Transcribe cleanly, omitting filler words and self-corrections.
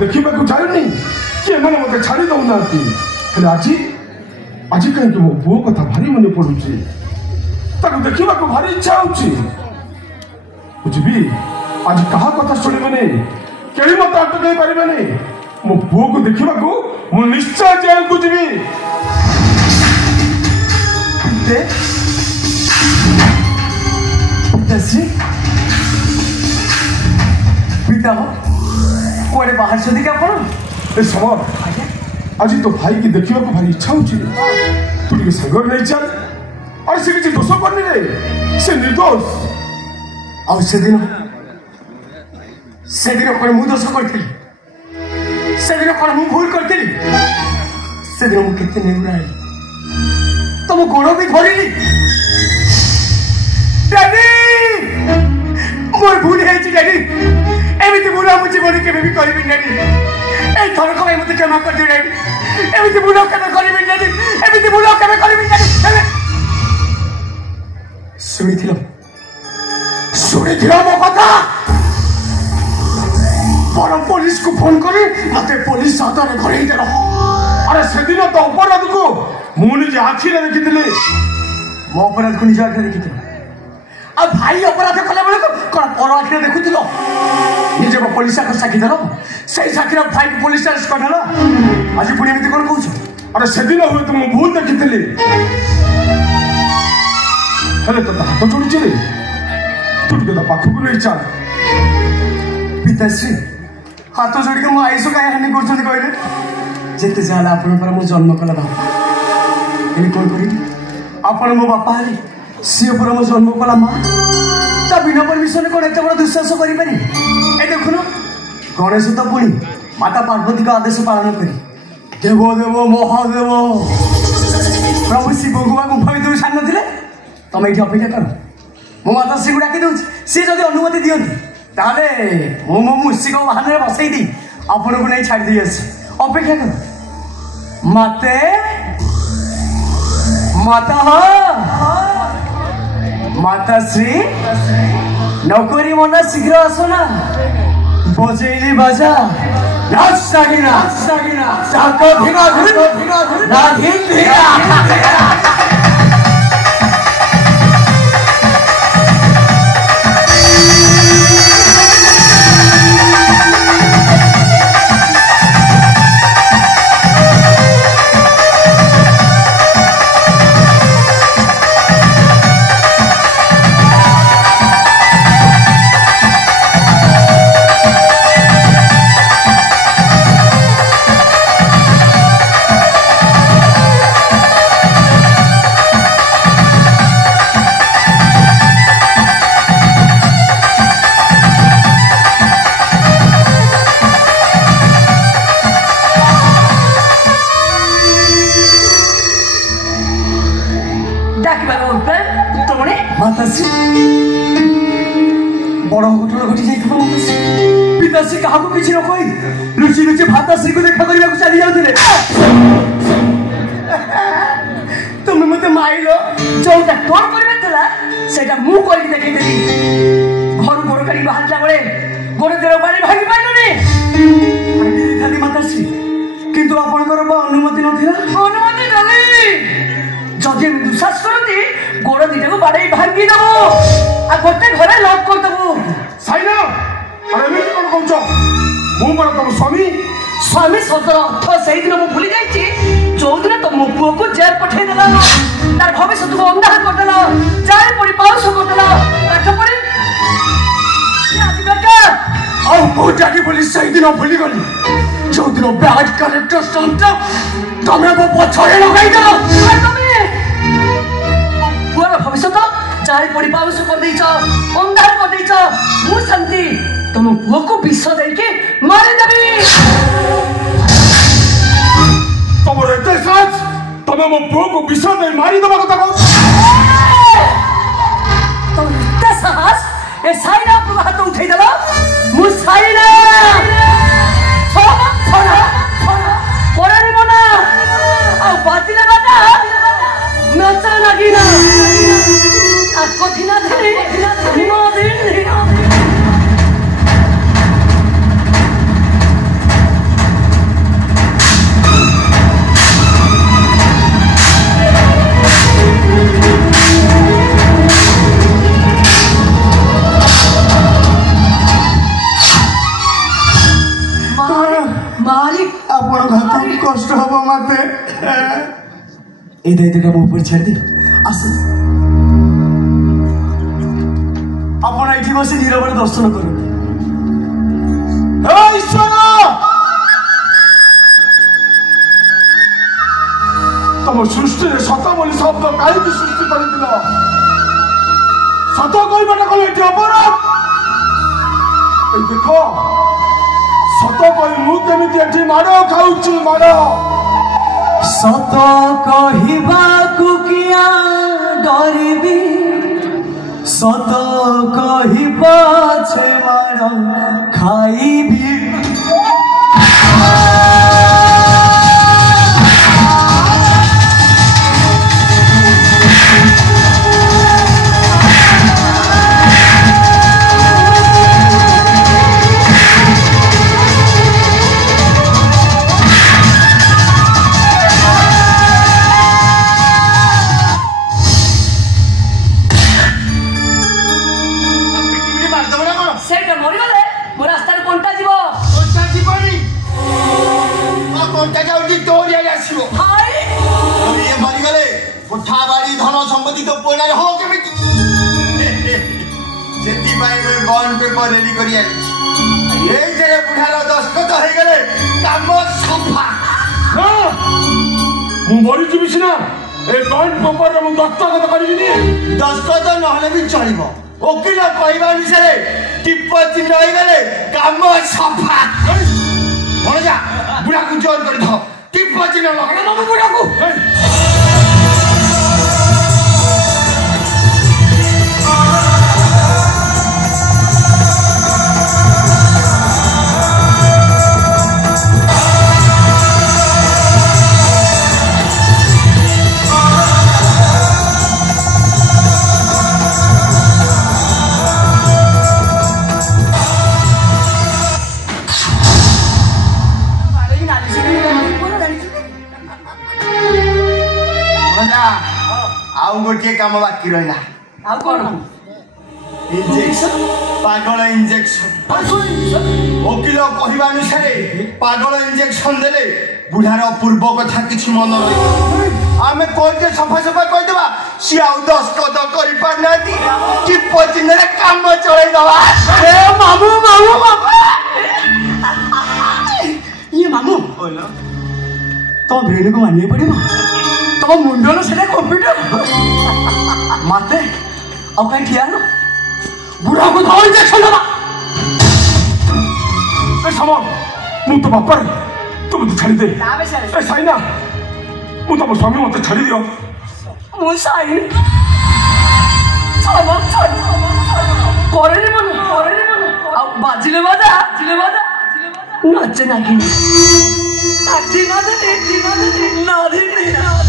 देखा जाऊनी कि मत छाड़ी दौना आज आज कहीं मो पुओ कथा भारी मन पड़ू देखा भारी इच्छा बुझी आज क्या कथा शुणे कहीं मत अटक पारे मो पुओ को देखा मु निश्चय जेल को जी पिता कुआड़े बाहर से समर आज तो भाई की देखा भारी इच्छा हो तू टे सागर नहीं चल और से किसी दोष करनी रे से निर्दोष और से दिन कौन मु दोष करी से दिन कौन मु भूल करी से दिन मुझे केते नेउरा तुम गोड़ भी धरली डैडी मोर भूल है डैडी एमती भूल मु जीवन के भी करी डैडी ए थर को मत क्षमा कर दियो डैडी एमती भूल केबे करी डैडी एमती भूल केबे करी डैडी सुनी मो कथा बरम पुलिस को फोन करी मत पुलिस हाथ में घरे दे अरे से दिन तो अपराध को मुझे आखि देखी मो अपराध को निज आखिर देखी अब भाई अपराध कला बेले कौन पर आखिर देखुल निज पुलिस साक्षी देल से साक्षी भाई को पुलिस अरेस्ट करदेल आज पुणी एमती कौन कह अरे से दिन हुए तो मुझे भूल देखी हेले तो हाथ जोड़ी रे तू टे पाखक नहीं चल पिताश्री हाथ जोड़ के आयुष कहीं हानि कर कहले जिते जाए आप जन्म कला बाबा कौन करी आपण मो बापा हेले सी पर मो जन्म कला माँ ता बिना परमिशन कौन एत बड़ा दुस्साहस करें देखुन गणेश तो पुणी माता पार्वती का आदेश पालन करी देव देव महादेव प्रभु शिव गुआ गुंफा भर छाड़ नी तुम ये अपेक्षा कर मो माता श्री को डाकी दूँ सी जब अनुमति दिखती ताले मो मो मूषिक बाहन बसई दी आपण को नहीं छाड़ी आसी अपेक्षा कर माते माता माता श्री नौकरी मना शीघ्र आसना बजेली बाजा नाच सागिना चाको धिगा ना धिग धिगा बड़ घटना घटी जाइए पिताश्री क्या किसी न कही लुचि लुचि भाताश्री को देखा करने को चली जाते तुम्हें मत माइल जोटा तोर कर मु कर देखी घर गोड़ काढ़ी बाहर बेले गोड़ देह पानी भांगी पारे माताश्री किंतु आपणकर अनुमति अनुमति जदि दुस्साहस करती गोड़ दीटा को बाड़े भांगी देव आ गोटे घरे लॉक कर देबू साइना अरे मैं कौन कहूछ मु पर तुम स्वामी स्वामी शब्दर अर्थ से दिन मुझे भूली जाइए जो दिन तुम मो पुओ को जेल पठे देला तार भविष्य को अंधार कर देला जाए पड़ी पाउस कर देला पाठ पड़ी आज बेटा और मो जाके बोली सही दिन भूली गली जो दिन बैड कलेक्टर संत तमे वो पछरे लगाई देला तमे पुअर भविष्य तो चारि पड़ी पाउस कर देछ अंधार कर देछ मु शांति तुम पुओ को विष देके मारी देबी तुम एते साज तुम मो पुओ को विष दे मारी दबा कथा कहू तुम एते साहस ए साइना पर हाथ उठाई देला मु साइना छोड़ा छोड़ा कोरानी बना आ बातिला बाटा नचा लागिना आ कठिना धरी नो दिन ଆପଣ ହାତ କଷ୍ଟ ହବ ମତେ এই দায়িত্বটা ମୋ ଉପରେ ଛାଡ଼ି ଦିଅ ଆସ ଆପଣ ଏଠି ବସି ନିରବରେ ଦର୍ଶନ କରନ୍ତୁ ହେ ଈଶ୍ୱର ତମ ସୃଷ୍ଟିରେ ସତ ବୋଲି ଶବ୍ଦ କାହିଁକି ସୃଷ୍ଟି କରିଥିଲ ସତ କହିବାଟା କଣ ଏଠି ଅପରାଧ এই দেখ সত কই মু কেমিতি এটি মাড় খাউছি মাড় সত কহিবাকু কিয়া ডরিবি সত কহিবা ছে মাড় খাইবি बॉन्ड पेपर रेडी करी बुढ़ार दस्तखत हो गले काम सफा मु मरी जीवी सिना ए बॉन्ड पेपर रे मु दस्तखत करिबिनी दस्तखत नहले भी चलिबो वकील कहबा अनुसार टिप चिन्ह हो गले काम सफा बोल जा बुढ़ा को जोर कर दो टिप चिन्ह लगा ना बुढ़ा को गोटे काम बाकी रहा इंजेक्शन पागल इंजेक्शन वकील कहवा अनुसार पागल इंजेक्शन देले बुढ़ार पूर्व कथा किसी मन आम कोर्टे सफा सफा कहीदेवा सी आउ दस्तखत कर काम चलैदवा मामू मामू ये मामू तो ब्रेन को मानिए पड़ेगा तो मुंडन से कंप्यूटर माते अब कहीं ठिया लो बुढ़ा को धो इंजेक्शन लगा ए समर मु तो बापर तुम तो छाड़ी दे ए साइना मु तो स्वामी मत छाड़ी दियो मु साइन समर छाड़ करे मन अब बाजिले बाजा नाचे नागिनी नादी नादी नादी नादी